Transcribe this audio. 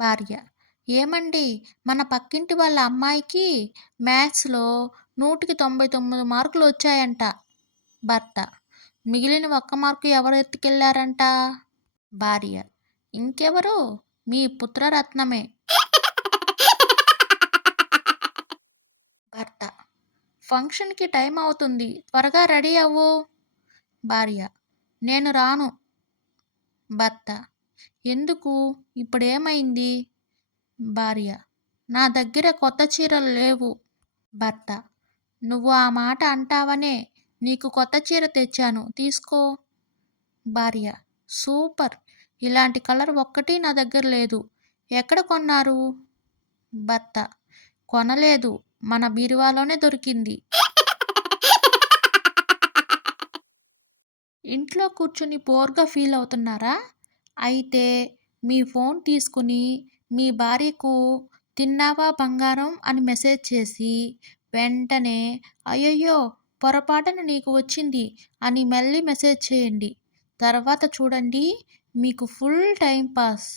భార్య: ఏమండి, మన పక్కింటి వాళ్ళ అమ్మాయికి మ్యాథ్స్‌లో 100కి 99 మార్కులు వచ్చాయంట. భర్త: మిగిలిన ఒక్క మార్కు ఎవరు ఎత్తుకెళ్లారంట? భార్య: ఇంకెవరు, మీ పుత్రరత్నమే. భర్త: ఫంక్షన్‌కి టైం అవుతుంది, త్వరగా రెడీ అవ్వు. భార్య: నేను రాను. భర్త: ఎందుకు, ఇప్పుడేమైంది? భార్య: నా దగ్గర కొత్త చీరలు లేవు. భర్త: నువ్వు ఆ మాట అంటావనే నీకు కొత్త చీర తెచ్చాను, తీసుకో. భార్య: సూపర్, ఇలాంటి కలర్ ఒక్కటి నా దగ్గర లేదు, ఎక్కడ కొన్నారు? భర్త: కొనలేదు, మన బీరువాలోనే దొరికింది. ఇంట్లో కూర్చుని బోర్గా ఫీల్ అవుతున్నారా? అయితే మీ ఫోన్ తీసుకుని మీ భార్యకు తిన్నావా బంగారం అని మెసేజ్ చేసి వెంటనే అయ్యయ్యో పొరపాటున నీకు వచ్చింది అని మళ్ళీ మెసేజ్ చేయండి. తర్వాత చూడండి, మీకు ఫుల్ టైం పాస్.